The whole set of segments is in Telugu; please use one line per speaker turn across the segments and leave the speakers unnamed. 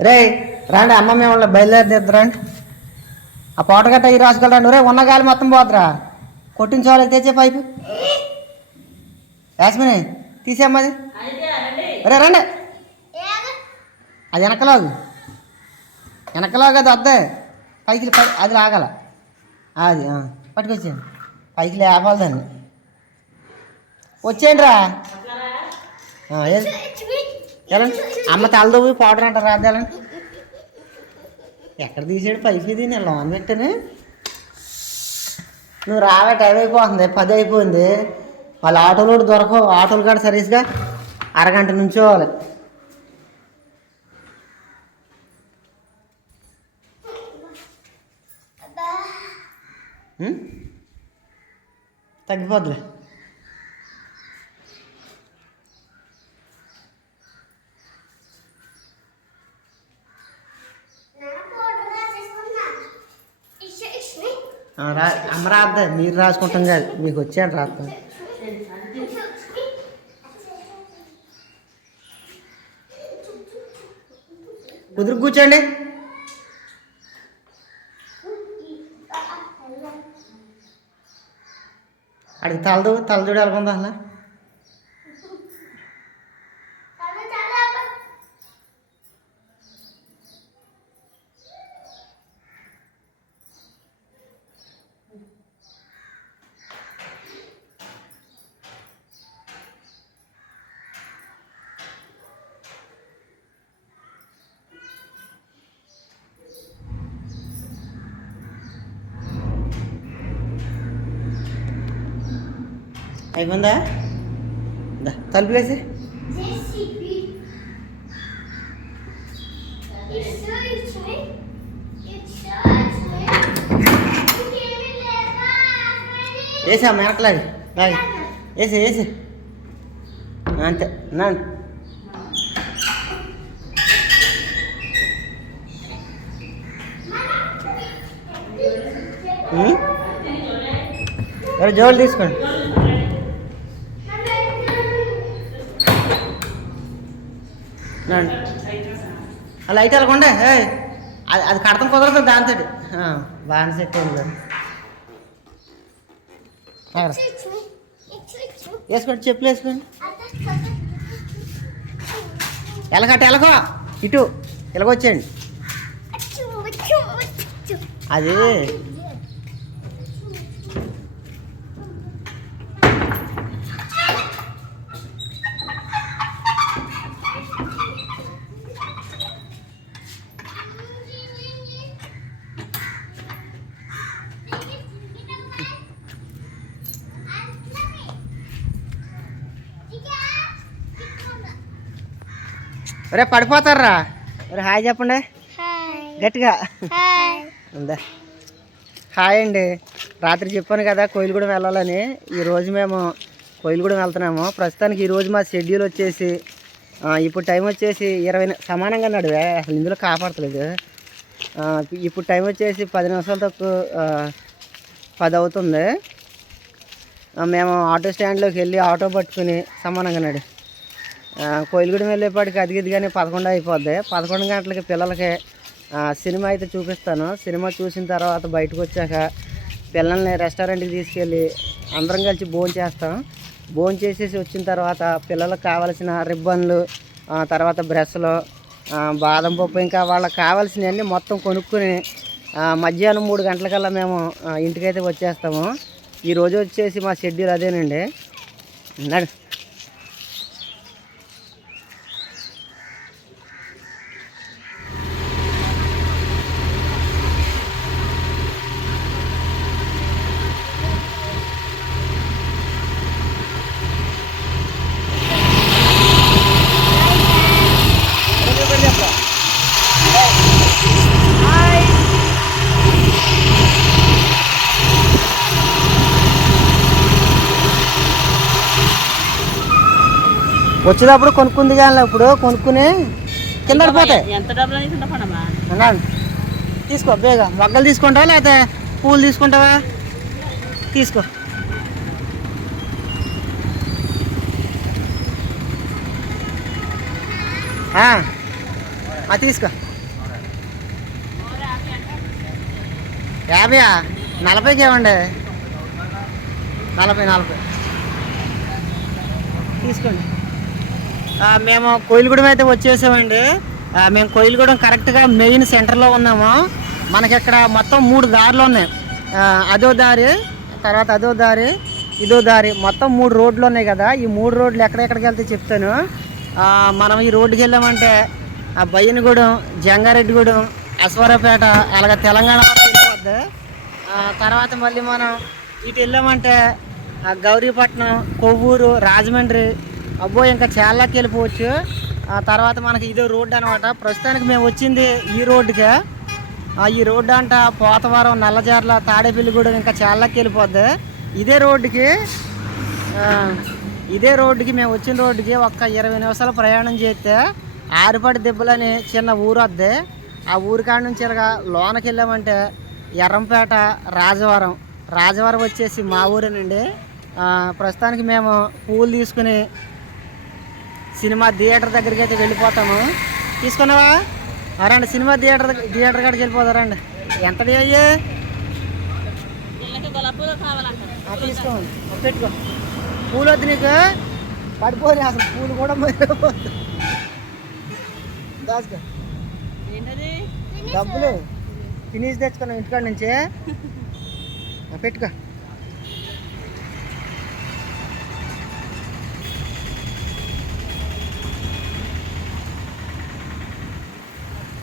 రే రాండి అమ్మ మేము బయలుదేరిద్దారండి ఆ పూట గట్ట ఈ రాసుకెళ్ళండి. రే ఉన్న గాలి మొత్తం పోతురా కొట్టించవాలి తెచ్చే పైపు. యాస్మిని తీసేమ్మది రే రండి. అది వెనకలాగు. వెనకలాగు అది వద్దే. పైకి పై అది లాగల. అది పట్టుకొచ్చేయండి. పైకి లేపాలి దాన్ని. వచ్చేయండి రా వెళ్ళండి అమ్మ తలదోవి పౌడర్ అంటారు రాదు వెళ్ళండి ఎక్కడ తీసాడు పైకి దీన్ని లోన్ పెట్టాను. నువ్వు రావే టైం అయిపోతుంది పది అయిపోయింది. వాళ్ళ ఆటోలో దొరకవు ఆటోలు కాడ సరీస్గా అరగంట నుంచోవాలి? తగ్గిపోద్దులే ఆ, రా అమ్మ రాద్దా? మీరు రాసుకుంటాం కాదు. మీకు వచ్చాను రాస్తాం కుదురు కూర్చోండి. అడిగి తలదు తల చూడాలి అలా. అయిపోయిందా దా, తలుపులేసి వేసా మెరకలాగి లాగి వేసి వేసి అంతే నా సరే జోలు తీసుకోండి ఆ లైట్ వెళ్ళకుండా అది అది కడతం కుదరదు దాంతో బాగానే సెట్ అయింది? వేసుకోండి చెప్పులు వేసుకోండి. ఎలగట్ట ఎలగో ఇటు ఇలాగొచ్చేయండి అది రే పడిపోతారా? రే హాయ్ చెప్పండి. గట్టిగా. ఉందా? హాయ్ అండి. రాత్రి చెప్పాను కదా కోయిలగూడెం వెళ్ళాలని. ఈరోజు మేము కోయిలగూడెం వెళ్తున్నాము. ప్రస్తుతానికి ఈరోజు మా షెడ్యూల్ వచ్చేసి ఇప్పుడు టైం వచ్చేసి ఇరవై సమానంగా నడివే అసలు ఇందులో కాపాడతలేదు. ఇప్పుడు టైం వచ్చేసి పది నిమిషాలు తక్కువ పది అవుతుంది. మేము ఆటో స్టాండ్లోకి వెళ్ళి ఆటో పట్టుకుని సమానంగా నడి కోయిలగూడెం వెళ్ళేపాటికి అది ఇది కానీ పదకొండు అయిపోద్ది. పదకొండు గంటలకి పిల్లలకి సినిమా అయితే చూపిస్తాను. సినిమా చూసిన తర్వాత బయటకు వచ్చాక పిల్లల్ని రెస్టారెంట్కి తీసుకెళ్ళి అందరం కలిసి భోజనం చేస్తాం. భోజనం చేసేసి వచ్చిన తర్వాత పిల్లలకు కావాల్సిన రిబ్బన్లు తర్వాత బ్రష్లు బాదం పప్పు ఇంకా వాళ్ళకి కావాల్సినవన్నీ మొత్తం కొనుక్కొని మధ్యాహ్నం మూడు గంటలకల్లా మేము ఇంటికైతే వచ్చేస్తాము. ఈరోజు వచ్చేసి మా షెడ్యూల్ అదేనండి. నడు. వచ్చేటప్పుడు కొనుక్కుంది కానీ ఇప్పుడు కొనుక్కుని కింద పోతాయి ఎంత తీసుకో బేగా. మొగ్గలు తీసుకుంటావా లేకపోతే పూలు తీసుకుంటావా? తీసుకో. తీసుకో. యాభై నలభైకి ఇవ్వండి. నలభై నలభై. తీసుకోండి. మేము కోయిలగూడెం అయితే వచ్చేసామండి. మేము కోయిలగూడెం కరెక్ట్గా మెయిన్ సెంటర్లో ఉన్నాము. మనకి ఇక్కడ మొత్తం మూడు దారులు ఉన్నాయి. అదో దారి తర్వాత అదో దారి ఇదో దారి మొత్తం మూడు రోడ్లు ఉన్నాయి కదా. ఈ మూడు రోడ్లు ఎక్కడెక్కడికి వెళ్తే చెప్తాను. మనం ఈ రోడ్డుకి వెళ్ళామంటే ఆ బయ్యనగూడెం జంగారెడ్డిగూడెం అశ్వరపేట అలాగే తెలంగాణ వెళ్ళిపోద్ది. తర్వాత మళ్ళీ మనం ఇటు వెళ్ళామంటే గౌరీపట్నం కొవ్వూరు రాజమండ్రి అబ్బో ఇంకా చాలాకి వెళ్ళిపోవచ్చు. ఆ తర్వాత మనకి ఇదో రోడ్డు అనమాట ప్రస్తుతానికి మేము వచ్చింది ఈ రోడ్డుకే. ఆ, ఈ రోడ్డు అంట పోతవరం నల్లజార్ల తాడేపల్లిగూడెం ఇంకా చాలాకి వెళ్ళిపోద్ది. ఇదే రోడ్డుకి ఇదే రోడ్డుకి మేము వచ్చిన రోడ్డుకి ఒక్క ఇరవై నిమిషాలు ప్రయాణం చేస్తే ఆరుపాటి దెబ్బలని చిన్న ఊరు వద్ది. ఆ ఊరి కాడ నుంచి ఇలాగా లోనకి వెళ్ళామంటే ఎర్రంపేట రాజవరం. రాజవరం వచ్చేసి మా ఊరేనండి. ప్రస్తుతానికి మేము పూలు తీసుకుని సినిమా థియేటర్ దగ్గరికి అయితే వెళ్ళిపోతాము. తీసుకున్నావా? రండి సినిమా థియేటర్ థియేటర్ కాడికి వెళ్ళిపోతారండి ఎంత అయ్యి? తీసుకోండి. పెట్టుకో. పూలు వద్దు నీకు. పడిపోయి అసలు పూలు కూడా మరిపోద్దు దాచుకో డబ్బులు. ఫినిష్ తెచ్చుకున్నాం ఇంటికాడ నుంచి. ఆ, పెట్టుకో.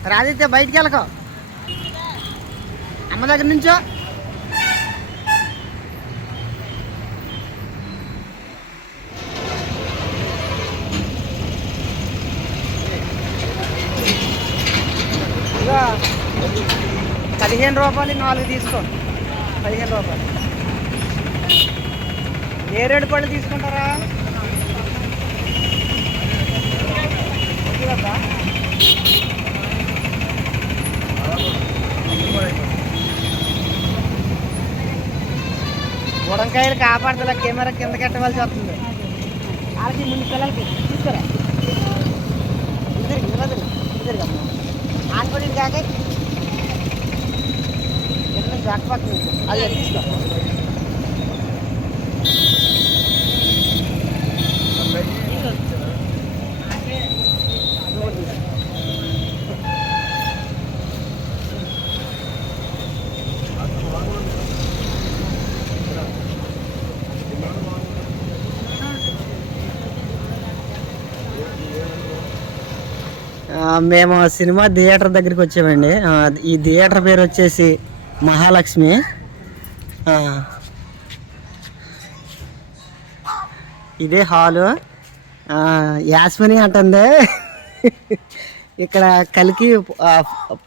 రాదిత్య బయటికి వెళ్ళకో. అమ్మ దగ్గర నుంచో. పదిహేను రూపాయలు నాలుగు తీసుకో. పదిహేను రూపాయలు. ఏరేడు పళ్ళు తీసుకుంటారా? ఇదిగోబ్బా. బుడంకాయలు కెమెరా కింద కట్టవలసి వస్తుంది. వాళ్ళకి ముందు పిల్లలకి తీసుకురా. ఇద్దరికి ఇవ్వదు. ఇద్దరు ఆనుకోండి కాక ఎట్లా జాక్ పక్కన అది తీసుకో. మేము సినిమా థియేటర్ దగ్గరికి వచ్చామండి. ఈ థియేటర్ పేరు వచ్చేసి మహాలక్ష్మి. ఇదే హాలు. యాస్మిని అంటుంది. ఇక్కడ కలికి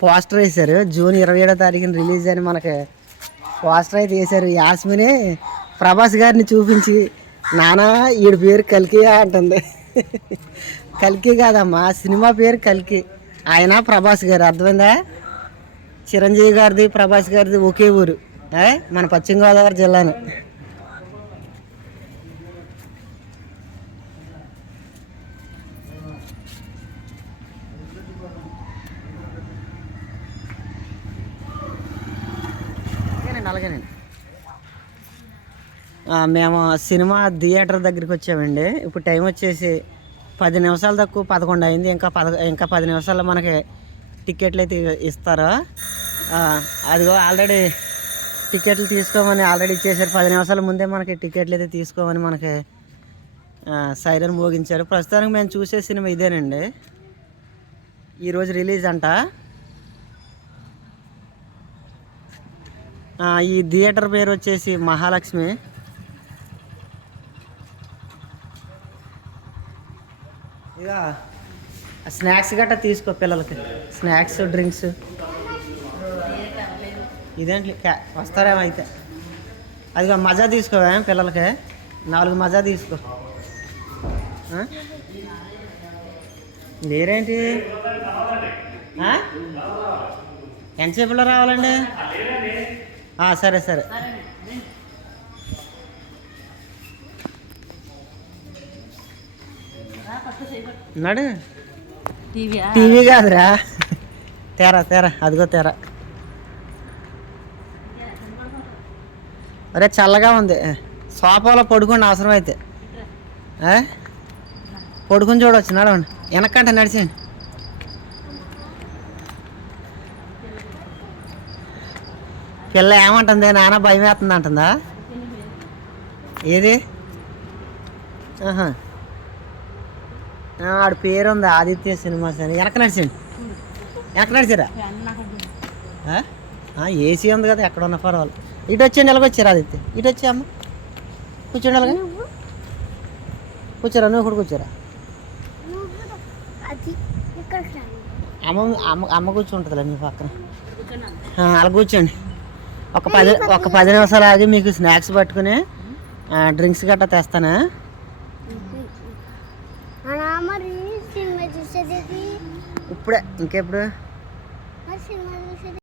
పోస్టర్ వేశారు. జూన్ ఇరవై ఏడో తారీఖున రిలీజ్ అని మనకి పోస్టర్ అయితే వేశారు. యాస్మిని ప్రభాస్ గారిని చూపించి నానా ఈడి పేరు కలికి అంటుంది. కల్కి కాదమ్మా సినిమా పేరు కల్కి. ఆయన ప్రభాస్ గారు అర్థమైందా? చిరంజీవి గారిది ప్రభాస్ గారిది ఒకే ఊరు. మన పశ్చిమ గోదావరి జిల్లాను అలాగేనండి మేము సినిమా థియేటర్ దగ్గరికి వచ్చామండి. ఇప్పుడు టైం వచ్చేసి పది నిమిషాలు తక్కువ పదకొండు అయింది. ఇంకా పద ఇంకా పది నిమిషాల్లో మనకి టికెట్లు అయితే ఇస్తారు? అదిగో ఆల్రెడీ టికెట్లు తీసుకోమని ఆల్రెడీ ఇచ్చేసారు పది నిమిషాల ముందే మనకి టికెట్లు అయితే తీసుకోమని మనకి సైరన్ మోగించారు. ప్రస్తుతానికి మేము చూసే సినిమా ఇదేనండి. ఈరోజు రిలీజ్ అంట. ఈ థియేటర్ పేరు వచ్చేసి మహాలక్ష్మి. ఇంకా స్నాక్స్ గట్రా తీసుకో పిల్లలకి. Snacks drinks. ఇదేంటి క్యా- వస్తారేమో అయితే. అదిగో మజా తీసుకోవా పిల్లలకి? నాలుగు మజా తీసుకో. లేరేంటి? ఎంతసేపులో రావాలండి? సరే సరే. నడు. టీవీ కాదురా. తేరా తేరా. అదిగో తేరా. అరే చల్లగా ఉంది. సోఫాలో పడుకోండి అవసరం అయితే ఆ? పడుకుని చూడవచ్చు నడవండి. వెనక్కంట నడిచేయండి. పిల్ల ఏమంటుంది? నాన్న భయం వేస్తుంది అంటుందా ఏది? ఆహా. ఆడు పేరు ఉంది ఆదిత్య సినిమాస్ అని. వెనక నడిచండి? వెనక నడిచారా ఏసీ ఉంది కదా ఎక్కడ ఉన్న పర్వాలేదు. ఇటు వచ్చేయండి ఎలాగొచ్చారు ఆదిత్య. ఇటు వచ్చి అమ్మ. కూర్చోండి అలాగే. కూర్చోరా నువ్వు కూడా కూర్చోరా. అమ్మ అమ్మ అమ్మ కూర్చుంటుందిలే మీ పక్కన. అలా కూర్చోండి. ఒక పది ఒక పది నిమిషాలు ఆగి మీకు స్నాక్స్ పట్టుకుని డ్రింక్స్ గట్రా తెస్తానా అలా మరి సినిమా చూసేది ఇప్పుడే. ఇంకెప్పుడు?